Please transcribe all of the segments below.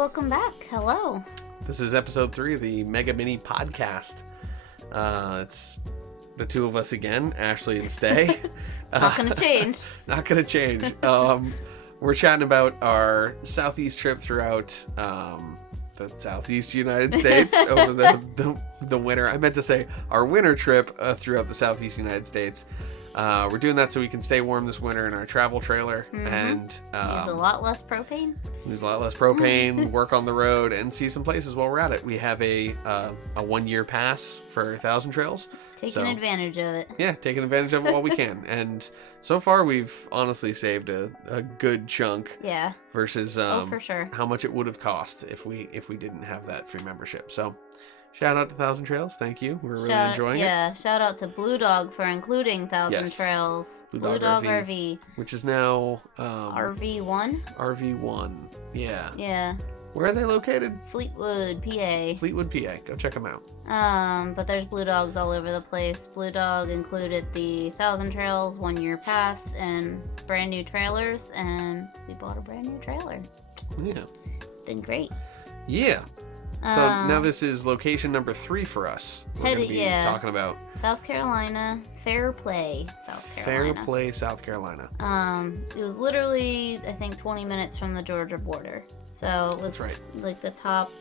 welcome back. Hello. This is episode 3 of the MegaMini podcast. It's the two of us again, Ashley and Stay. Not going to change. Not going to change. We're chatting about our southeast trip throughout the southeast United States over the winter. I meant to say our winter trip throughout the southeast United States. We're doing that so we can stay warm this winter in our travel trailer and use a lot less propane. Work on the road, and see some places while we're at it. We have a 1-year pass for 1,000 trails. Taking advantage of it. Yeah, taking advantage of it while we can. And so far, we've honestly saved a good chunk. Yeah. Versus for sure. how much it would have cost if we didn't have that free membership. So, shout out to 1,000 Trails. Thank you. We're really enjoying it. Yeah, shout out to Blue Dog for including 1,000 Trails. Blue Dog RV. Which is now... RV1? RV1. Yeah. Yeah. Where are they located? Fleetwood, PA. Fleetwood, PA. Go check them out. But there's Blue Dogs all over the place. Blue Dog included the 1,000 Trails 1-year pass and brand new trailers, and we bought a brand new trailer. Yeah. It's been great. Yeah. So now this is location number 3 for us. We're going to be talking about South Carolina, Fair Play, South Carolina. Fair Play, South Carolina. It was literally, I think, 20 minutes from the Georgia border. So it was like the top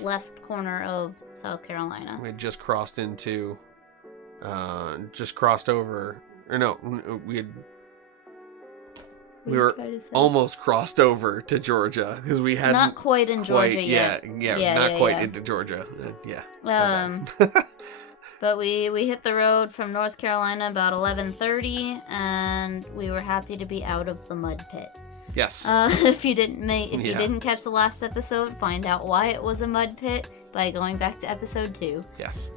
left corner of South Carolina. We had just crossed over, or no, we were almost crossed over to Georgia because we hadn't not quite in Georgia yet. Not quite into Georgia. But we hit the road from North Carolina about 11:30, and we were happy to be out of the mud pit. Yes. If you didn't catch the last episode, find out why it was a mud pit by going back to episode 2. Yes.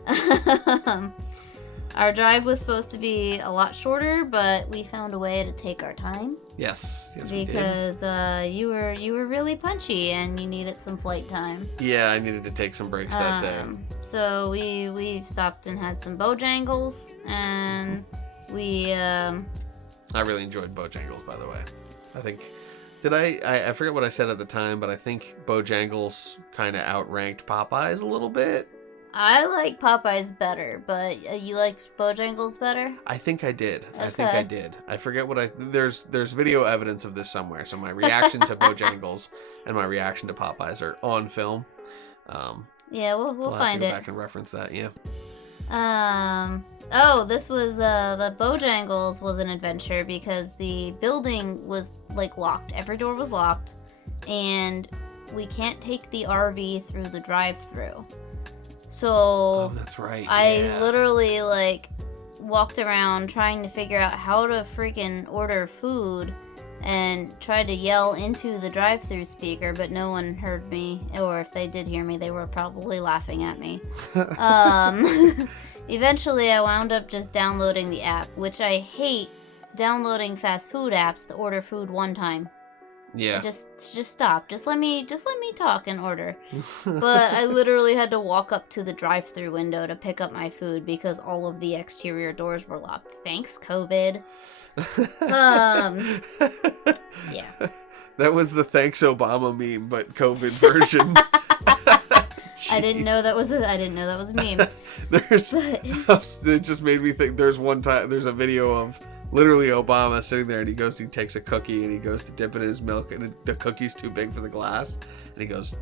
Our drive was supposed to be a lot shorter, but we found a way to take our time. Yes, we did. Because you were really punchy and you needed some flight time. Yeah, I needed to take some breaks that day. So we stopped and had some Bojangles, and we... I really enjoyed Bojangles, by the way. I think... I forget what I said at the time, but I think Bojangles kind of outranked Popeyes a little bit. I like Popeyes better, but you liked Bojangles better? I think I did. Okay. I forget what there's video evidence of this somewhere. So my reaction to Bojangles and my reaction to Popeyes are on film. Yeah, we'll find it. Go back and reference that. Yeah. This was the Bojangles was an adventure because the building was like locked. Every door was locked, and we can't take the RV through the drive-through. So that's right. I literally walked around trying to figure out how to freaking order food and tried to yell into the drive-through speaker, but no one heard me, or if they did hear me, they were probably laughing at me. Eventually I wound up just downloading the app, which I hate downloading fast food apps to order food one time. Yeah. Just stop. Just let me talk and order. But I literally had to walk up to the drive-through window to pick up my food because all of the exterior doors were locked. Thanks, COVID. Yeah. That was the thanks Obama meme, but COVID version. I didn't know that was a meme. It just made me think there's a video of literally Obama sitting there, and he takes a cookie and he goes to dip it in his milk, and the cookie's too big for the glass, and he goes,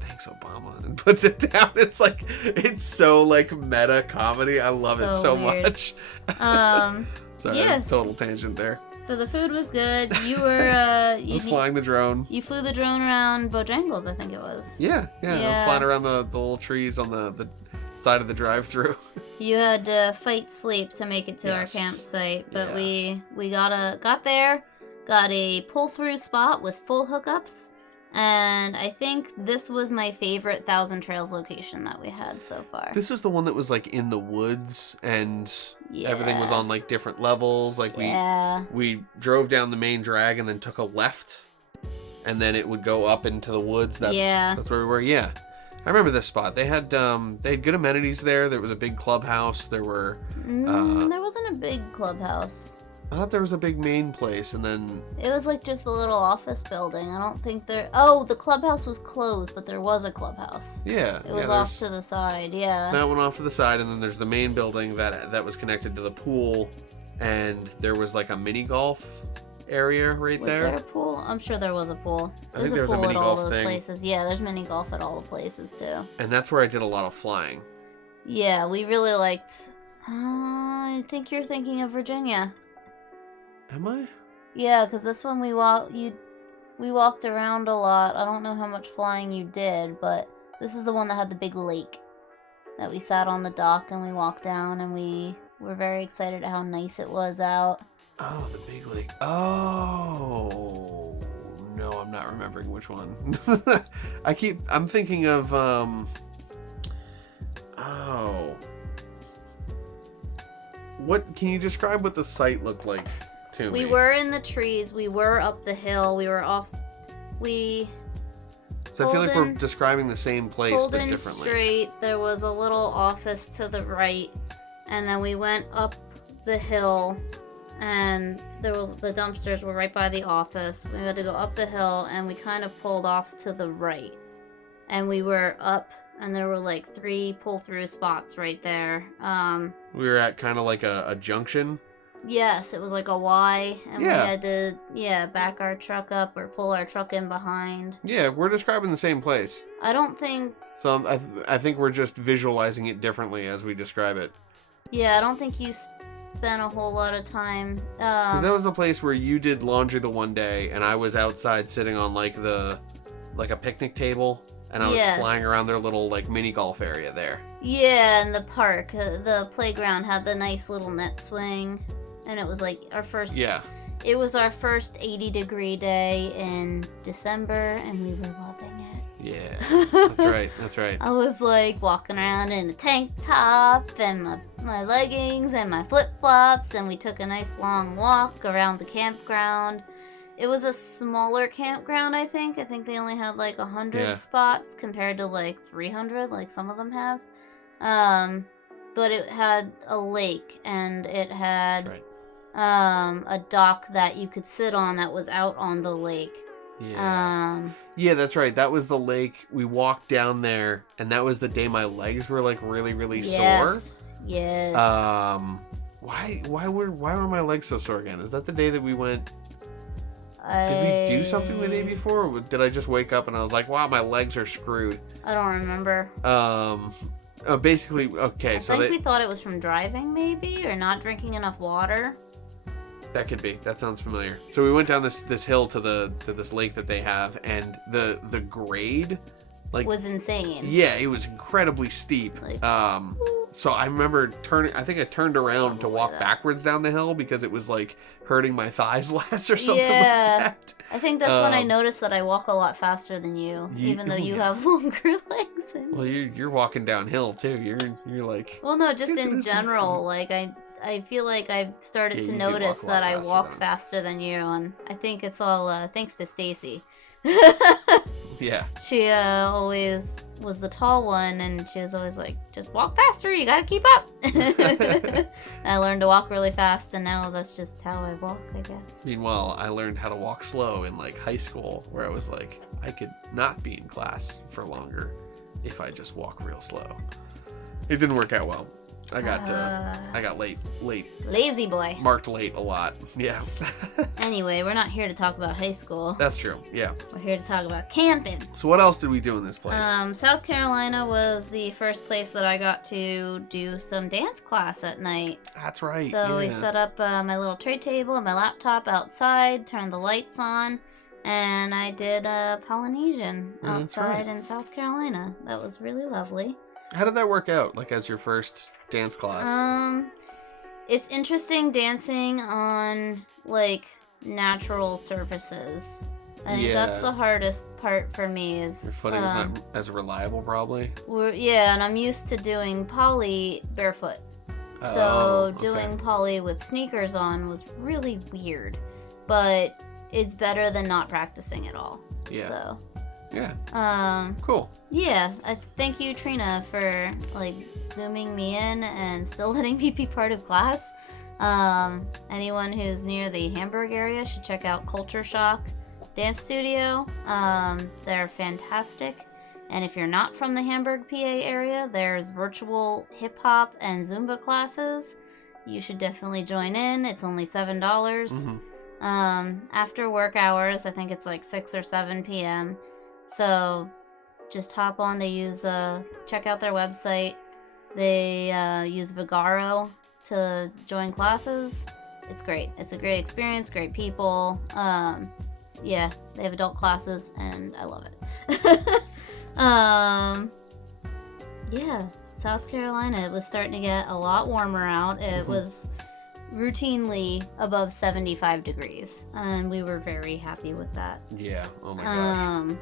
"Thanks, Obama," and puts it down. It's so meta comedy. I love it so much. Sorry, yes. Total tangent there. So the food was good. You were flying the drone. You flew the drone around Bojangles, I think it was. Yeah. I was flying around the little trees on the side of the drive-through. You had to fight sleep to make it to our campsite, but we got there, got a pull-through spot with full hookups, and I think this was my favorite 1,000 Trails location that we had so far. This was the one that was in the woods, and everything was on different levels. We drove down the main drag and then took a left, and then it would go up into the woods. That's where we were. Yeah. I remember this spot. They had good amenities there. There was a big clubhouse. There were... there wasn't a big clubhouse. I thought there was a big main place, and then... It was like just a little office building. I don't think there... Oh, the clubhouse was closed, but there was a clubhouse. Yeah. It was off to the side, yeah. That went off to the side, and then there's the main building that was connected to the pool, and there was like a mini golf area right there. Was there a pool? I'm sure there was a pool. There's a pool at all those places. Yeah, there's mini golf at all the places, too. And that's where I did a lot of flying. Yeah, we really liked... I think you're thinking of Virginia. Am I? Yeah, because this one we walked around a lot. I don't know how much flying you did, but this is the one that had the big lake that we sat on the dock and we walked down, and we were very excited at how nice it was out. Oh, the big lake. Oh, no, I'm not remembering which one. I'm thinking of, what, can you describe what the site looked like to me? We were in the trees, we were up the hill, we were off, So I feel like we're describing the same place, but differently. Straight, there was a little office to the right, and then we went up the hill, and the dumpsters were right by the office. We had to go up the hill, and we kind of pulled off to the right. And we were up, and there were like 3 pull-through spots right there. We were at kind of like a junction. Yes, it was like a Y, and Yeah. we had to, back our truck up or pull our truck in behind. Yeah, we're describing the same place. I don't think... So I think we're just visualizing it differently as we describe it. Yeah, I don't think you spent a whole lot of time. Because that was the place where you did laundry the one day, and I was outside sitting on like a picnic table, and I was flying around their little like mini golf area there. Yeah, and the park, the playground had the nice little net swing, and it was like our first. Yeah. It was our first 80-degree day in December, and we were loving it. Yeah, that's right. That's right. I was like walking around in a tank top and my leggings and my flip-flops, and we took a nice long walk around the campground. It was a smaller campground, I think. I think they only had like 100 spots compared to like 300, like some of them have. But it had a lake, and it had a dock that you could sit on that was out on the lake. Yeah. Yeah, that's right. That was the lake. We walked down there, and that was the day my legs were like really, really sore. Yes. Why were my legs so sore again? Is that the day that we went? Did we do something the day before? Or did I just wake up and I was like, wow, my legs are screwed? I don't remember. Basically, okay. I think we thought it was from driving, maybe, or not drinking enough water. That could be. That sounds familiar. So we went down this hill to this lake that they have, and the grade was insane. Yeah, it was incredibly steep. So I remember turning. I think I turned around to walk backwards down the hill because it was like hurting my thighs less or something like that. I think that's when I noticed that I walk a lot faster than you, even though you have longer legs. Well, you're walking downhill too. You're like. Well, no, just in general, like I feel like I've started to notice that I walk faster than you, and I think it's all thanks to Stacy. Yeah. She always was the tall one, and she was always like, just walk faster, you gotta keep up. I learned to walk really fast, and now that's just how I walk, I guess. Meanwhile, I learned how to walk slow in like high school, where I was like, I could not be in class for longer if I just walk real slow. It didn't work out well. I got late. Lazy boy. Marked late a lot. Yeah. Anyway, we're not here to talk about high school. That's true. Yeah. We're here to talk about camping. So what else did we do in this place? South Carolina was the first place that I got to do some dance class at night. That's right. So we set up my little tray table and my laptop outside, turned the lights on, and I did Polynesian outside in South Carolina. That was really lovely. How did that work out, like as your first dance class? It's interesting dancing on like natural surfaces. I think that's the hardest part for me is your footing's not as reliable, probably. And I'm used to doing poly barefoot. Doing poly with sneakers on was really weird, but it's better than not practicing at all. Yeah. So. Yeah. Cool. Yeah. I thank you, Trina, for like zooming me in and still letting me be part of class. Anyone who's near the Hamburg area should check out Culture Shock Dance Studio. They're fantastic. And if you're not from the Hamburg, PA area, there's virtual hip hop and Zumba classes. You should definitely join in. It's only $7. After work hours, I think it's like 6 or 7 p.m. So just hop on. They use, check out their website. They use Vigaro to join classes. It's great. It's a great experience, great people. Yeah, they have adult classes, and I love it. Yeah, South Carolina, it was starting to get a lot warmer out. It was routinely above 75 degrees, and we were very happy with that. Yeah, oh my gosh.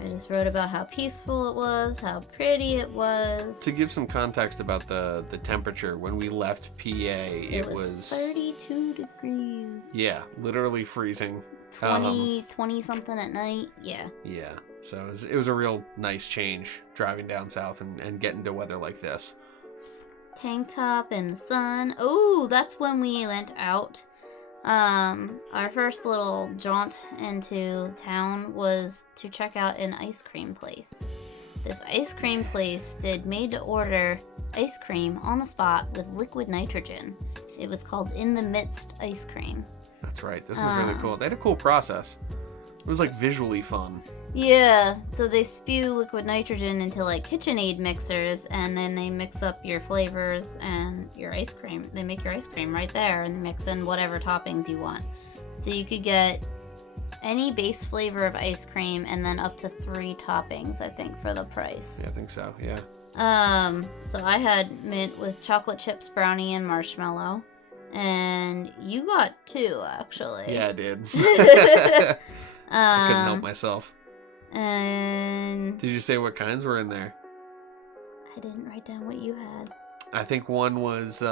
I just wrote about how peaceful it was, how pretty it was. To give some context about the temperature, when we left PA, it was 32 degrees. Yeah, literally freezing. 20 something at night. Yeah. Yeah, so it was a real nice change driving down south and getting to weather like this. Tank top in the sun. Oh, that's when we went out. Our first little jaunt into town was to check out an ice cream place. This ice cream place did made-to-order ice cream on the spot with liquid nitrogen. It was called In the Midst Ice Cream. That's right. This was really cool. They had a cool process. It was like visually fun. Yeah, so they spew liquid nitrogen into like KitchenAid mixers, and then they mix up your flavors and your ice cream. They make your ice cream right there, and they mix in whatever toppings you want. So you could get any base flavor of ice cream and then up to 3 toppings, I think, for the price. Yeah, I think so, yeah. So I had mint with chocolate chips, brownie, and marshmallow. And you got 2, actually. Yeah, I did. I couldn't help myself. And did you say what kinds were in there? I didn't write down what you had. I think one was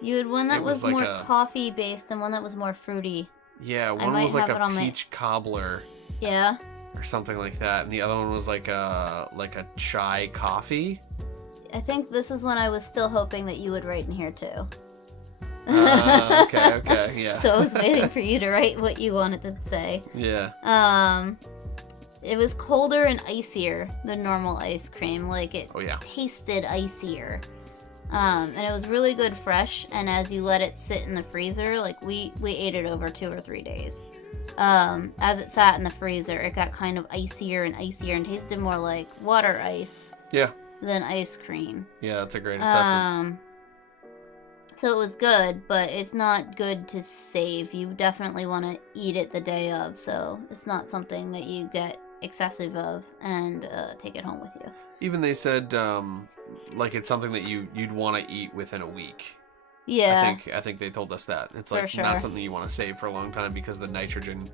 you had one that was like more coffee based and one that was more fruity. Yeah, one was like a peach cobbler. Yeah. Or something like that, and the other one was like a chai coffee. I think this is when I was still hoping that you would write in here too. Okay, yeah. So I was waiting for you to write what you wanted to say. Yeah. It was colder and icier than normal ice cream. Like, it tasted icier. And it was really good fresh, and as you let it sit in the freezer, like, we ate it over 2 or 3 days. As it sat in the freezer, it got kind of icier and tasted more like water ice. Yeah. Than ice cream. Yeah, that's a great assessment. So it was good, but it's not good to save. You definitely want to eat it the day of, so it's not something that you get excessive of and take it home with you. Even they said, like, it's something that you'd want to eat within a week. Yeah. I think they told us that. It's like not something you want to save for a long time because the nitrogen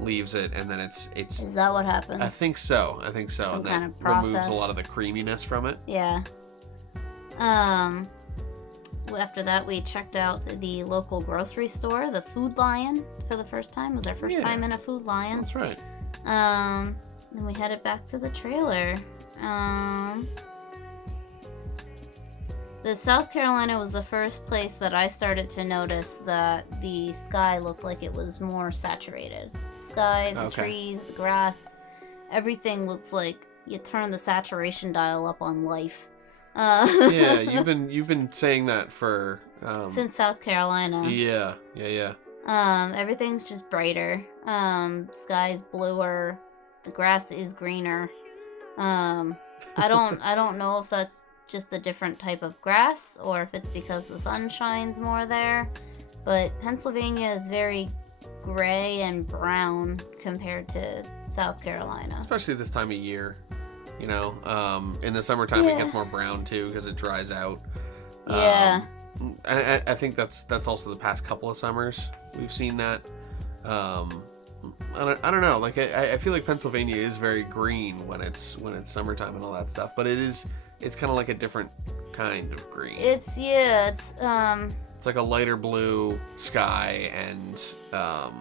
leaves it, and then it's. Is that what happens? I think so. Some and kind that of process. Removes a lot of the creaminess from it. Yeah. After that, we checked out the local grocery store, the Food Lion, for the first time. It was our first time in a Food Lion. That's right. Then we headed back to the trailer. The South Carolina was the first place that I started to notice that the sky looked like it was more saturated. Sky, the trees, the grass, everything looks like you turn the saturation dial up on life. Yeah, you've been saying that for since South Carolina. Yeah. Everything's just brighter. Sky's bluer. The grass is greener. I don't know if that's just a different type of grass or if it's because the sun shines more there. But Pennsylvania is very gray and brown compared to South Carolina. Especially this time of year. You know, in the summertime it gets more brown too because it dries out. Yeah. I think that's also the past couple of summers we've seen that. I don't know. Like I feel like Pennsylvania is very green when it's summertime and all that stuff, but it's kind of like a different kind of green. It's like a lighter blue sky and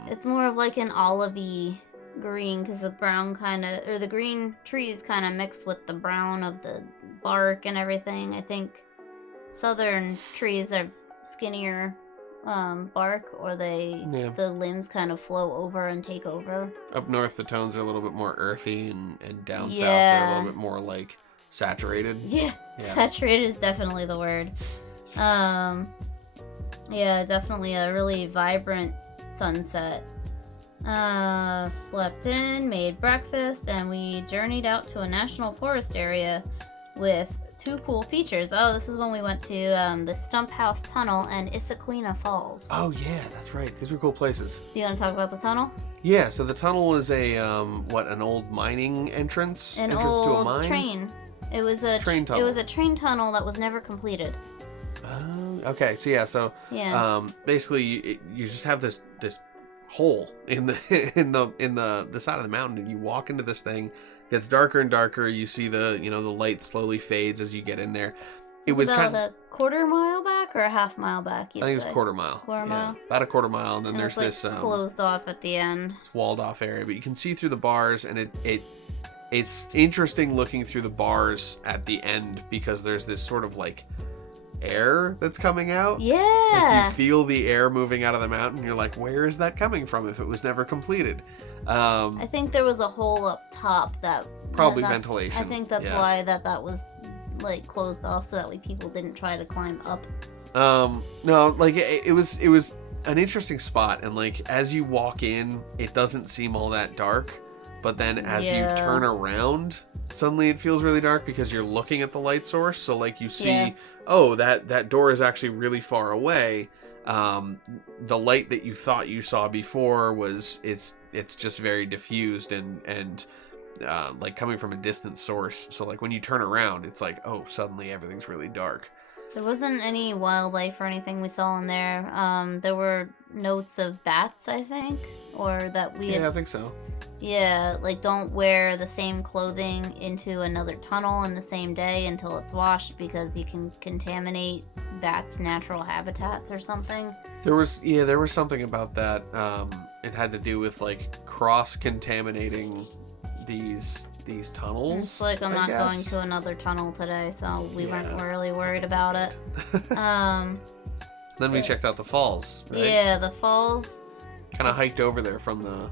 it's more of like an olivey green because the brown the green trees kind of mix with the brown of the bark and everything. I think southern trees are skinnier bark, or the limbs kind of flow over and take over. Up north, the tones are a little bit more earthy, and down south, they're a Yeah. little bit more like saturated. Yeah, Yeah. saturated is definitely the word. Yeah, definitely a really vibrant sunset. Slept in, made breakfast, and we journeyed out to a national forest area with 2 cool features. Oh, this is when we went to the Stump House Tunnel and Issaquena Falls. Oh yeah, that's right. These were cool places. Do you want to talk about the tunnel? Yeah, so the tunnel was a an old mining entrance? An entrance old to a mine? train. It was a Train tunnel. It was a train tunnel that was never completed. Okay, so Yeah. basically you just have this hole in the the side of the mountain, and you walk into this thing. It gets darker and darker. You see the the light slowly fades as you get in there. It was about kind of a quarter mile back or a half mile back. I think it was a quarter mile. Quarter mile? About a quarter mile, and then And there's it's, like, this closed off at the end. walled off area, but you can see through the bars, and it's interesting looking through the bars at the end, because there's this sort of like air that's coming out. Yeah. Like you feel the air moving out of the mountain. You're like, where is that coming from if it was never completed? I think there was a hole up top that Probably that's- ventilation. I think that's Yeah. why that was like closed off, so that way people didn't try to climb up. No, like it was an interesting spot, and like as you walk in, it doesn't seem all that dark, but then as Yeah. you turn around, suddenly it feels really dark because you're looking at the light source. So like you see, Yeah. oh, that door is actually really far away. The light that you thought you saw before it's just very diffused and like coming from a distant source. So like when you turn around, it's like, oh, suddenly everything's really dark. There wasn't any wildlife or anything we saw in there. There were notes of bats, I think, or that we had. Yeah, I think so. Yeah, like don't wear the same clothing into another tunnel in the same day until it's washed, because you can contaminate bats' natural habitats or something. There was something about that. It had to do with like cross-contaminating these tunnels. It's like I'm I not going guess. to another tunnel today, so we Yeah. weren't really worried about it. Then we checked out the falls. Right? Yeah, the falls. Kind of hiked over there from the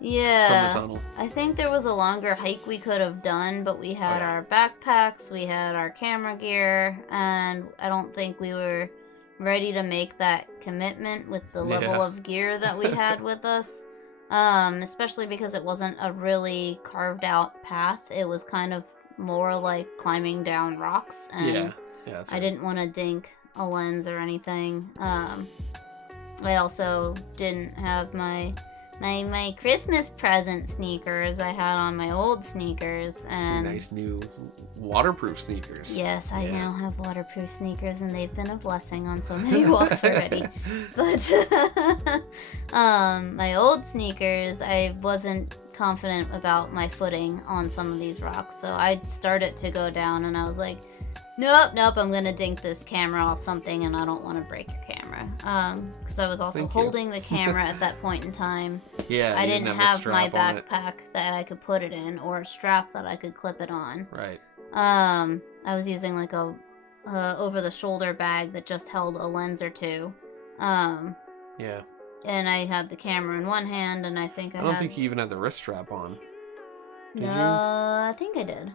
Yeah. tunnel. I think there was a longer hike we could have done, but we had yeah. our backpacks, we had our camera gear, and I don't think we were ready to make that commitment with the level Yeah. of gear that we had with us. Especially because it wasn't a really carved out path. It was kind of more like climbing down rocks, and Yeah. That's I didn't want to dink a lens or anything. I also didn't have my Christmas present sneakers. I had on my old sneakers, and nice new waterproof sneakers. yes, I Yeah. now have waterproof sneakers, and they've been a blessing on so many walks already. But my old sneakers, I wasn't confident about my footing on some of these rocks, so I started to go down, and I was like, nope, I'm gonna dink this camera off something, and I don't want to break your camera. Because I was also Thank you. holding the camera at that point in time. Yeah. I you didn't a have my strap on it. backpack that I could put it in, or a strap that I could clip it on. Right. I was using like a over-the-shoulder bag that just held a lens or two. Yeah. And I had the camera in one hand, and I think I don't think you even had the wrist strap on. Did No, you? I think I did.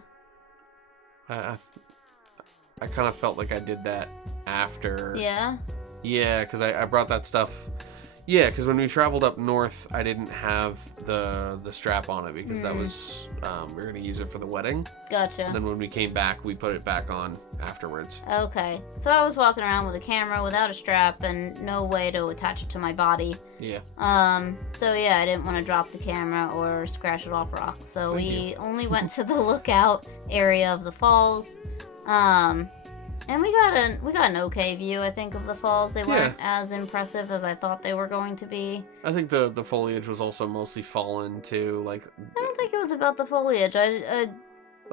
I kind of felt like I did that after. Yeah? Yeah, because I brought that stuff. Yeah, because when we traveled up north, I didn't have the strap on it because that was we were gonna use it for the wedding. Gotcha. And then when we came back, we put it back on afterwards. Okay. So I was walking around with a camera without a strap and no way to attach it to my body. Yeah. So yeah, I didn't want to drop the camera or scratch it off rocks. So Thank we only went to the lookout area of the falls. And we got an okay view, I think, of the falls. They weren't as impressive as I thought they were going to be. I think the foliage was also mostly fallen too. Like, I don't think it was about the foliage. I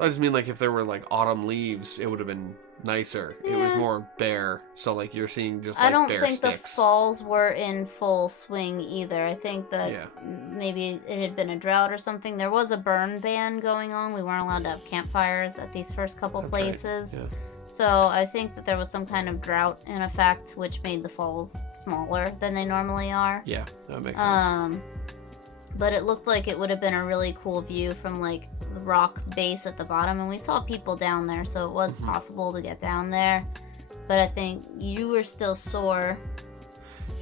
just mean like if there were like autumn leaves, it would have been nicer. It was Yeah. more bare, so like you're seeing just like I don't bare think the sticks. falls were in full swing either. I think that Yeah. maybe it had been a drought or something. There was a burn ban going on. We weren't allowed to have campfires at these first couple That's right. places. Yeah. So I think that there was some kind of drought in effect, which made the falls smaller than they normally are. Yeah, that makes sense. But it looked like it would have been a really cool view from like the rock base at the bottom, and we saw people down there, so it was possible to get down there. But I think you were still sore.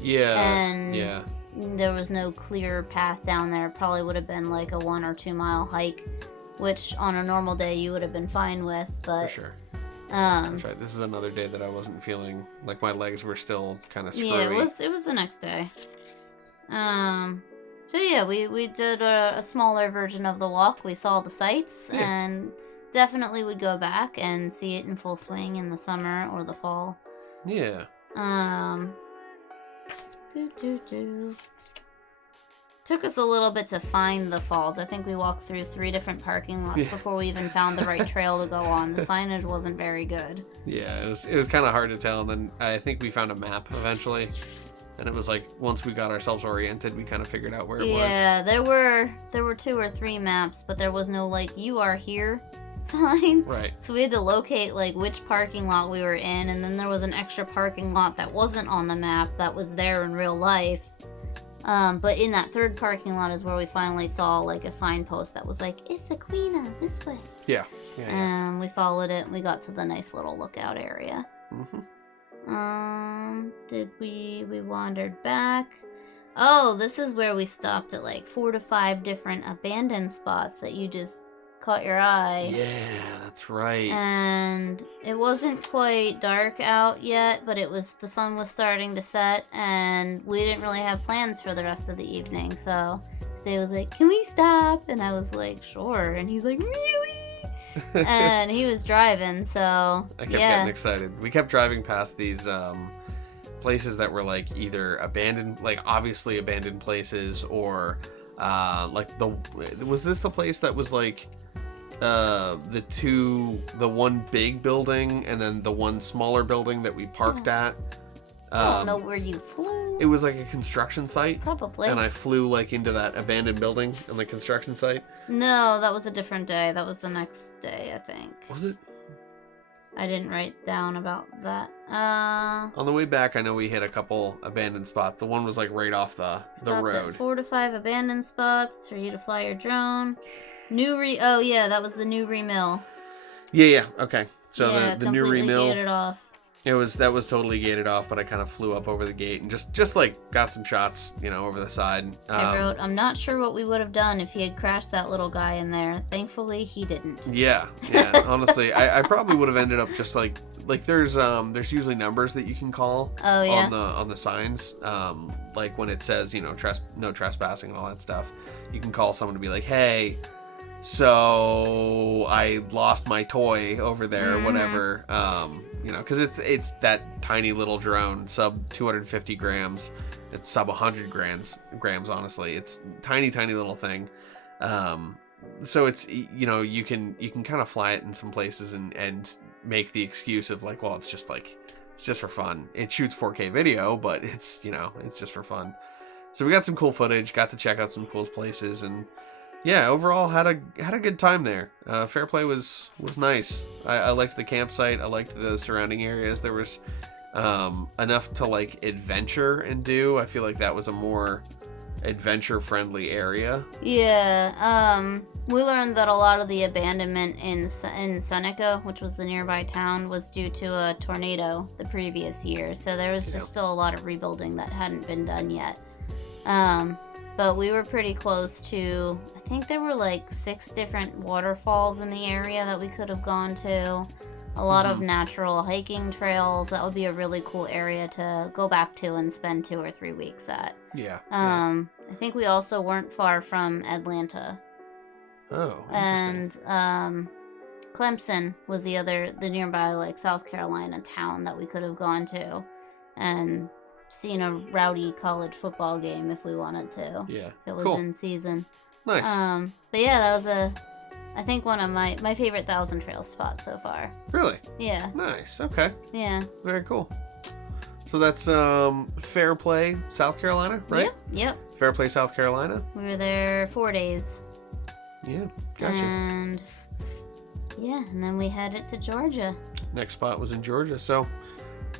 Yeah. And yeah. There was no clear path down there. It probably would have been like a 1 or 2 mile hike, which on a normal day you would have been fine with. But for sure. That's right. This is another day that I wasn't feeling like my legs were still kind of screwy. Yeah, it was the next day. So yeah, we did a smaller version of the walk. We saw the sights and definitely would go back and see it in full swing in the summer or the fall. Yeah. Took us a little bit to find the falls. I think we walked through 3 different parking lots before we even found the right trail to go on. The signage wasn't very good. Yeah, it was kind of hard to tell, and then I think we found a map eventually. And it was like, once we got ourselves oriented, we kind of figured out where it was. Yeah, there were 2 or 3 maps, but there was no, like, you are here sign. Right. So we had to locate, like, which parking lot we were in, and then there was an extra parking lot that wasn't on the map that was there in real life. But in that 3rd parking lot is where we finally saw, like, a signpost that was like, it's Aquina, this way. Yeah. And we followed it, and we got to the nice little lookout area. Mm-hmm. We wandered back. Oh, this is where we stopped at like 4 to 5 different abandoned spots that you just caught your eye. Yeah, that's right. And it wasn't quite dark out yet, but the sun was starting to set, and we didn't really have plans for the rest of the evening. So Stay was like, "Can we stop?" And I was like, "Sure." And he's like, "Really?" And he was driving, so I kept getting excited. We kept driving past these places that were like either abandoned, like obviously abandoned places, or like was this the place that was like the one big building and then the one smaller building that we parked at? I don't know where you flew. It was like a construction site. Probably. And I flew like into that abandoned building on the construction site. No, that was a different day. That was the next day, I think. Was it? I didn't write down about that. On the way back, I know we hit a couple abandoned spots. The one was like right off the road. At 4 to 5 abandoned spots for you to fly your drone. Oh yeah, that was the Newry Mill. Yeah. Okay. So yeah, the Newry Mill. Gated off. That was totally gated off, but I kind of flew up over the gate and just like got some shots, over the side. I wrote, "I'm not sure what we would have done if he had crashed that little guy in there. Thankfully, he didn't." Yeah. Honestly, I probably would have ended up just like there's usually numbers that you can call. Oh, yeah? On the signs, like when it says no trespassing and all that stuff, you can call someone to be like, "Hey, so I lost my toy over there," or whatever. Because it's that tiny little drone, sub 250 grams. It's sub 100 grams, honestly. It's tiny little thing. So it's, you can kind of fly it in some places and make the excuse of like, well, it's just for fun. It shoots 4K video, but it's just for fun. So we got some cool footage, got to check out some cool places, and yeah, overall had a good time there. Fairplay was nice. I liked the campsite. I liked the surrounding areas. There was enough to like adventure and do. I feel like that was a more adventure friendly area. Yeah. We learned that a lot of the abandonment in Seneca, which was the nearby town, was due to a tornado the previous year. So there was just still a lot of rebuilding that hadn't been done yet. But we were pretty close to, I think there were like 6 different waterfalls in the area that we could have gone to. A lot of natural hiking trails. That would be a really cool area to go back to and spend 2 or 3 weeks at. Yeah. I think we also weren't far from Atlanta. Oh, interesting. And Clemson was the nearby like South Carolina town that we could have gone to. And seen a rowdy college football game if we wanted to. Yeah. If it was in season. Nice. But yeah, that was I think one of my favorite Thousand Trails spots so far. Really? Yeah. Nice. Okay. Yeah. Very cool. So that's Fairplay, South Carolina, right? Yep. Fairplay, South Carolina. We were there 4 days. Yeah. Gotcha. And then we headed to Georgia. next spot was in Georgia. So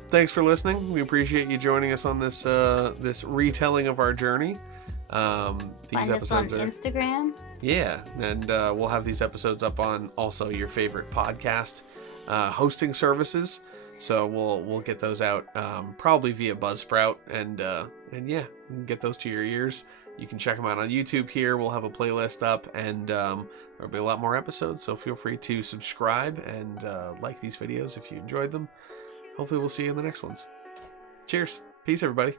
thanks for listening. We appreciate you joining us on this this retelling of our journey. These Find episodes us on Instagram. Yeah, and we'll have these episodes up on also your favorite podcast hosting services. So we'll get those out probably via Buzzsprout, and yeah, you can get those to your ears. You can check them out on YouTube here. We'll have a playlist up, and there'll be a lot more episodes. So feel free to subscribe and like these videos if you enjoyed them. Hopefully we'll see you in the next ones. Cheers. Peace, everybody.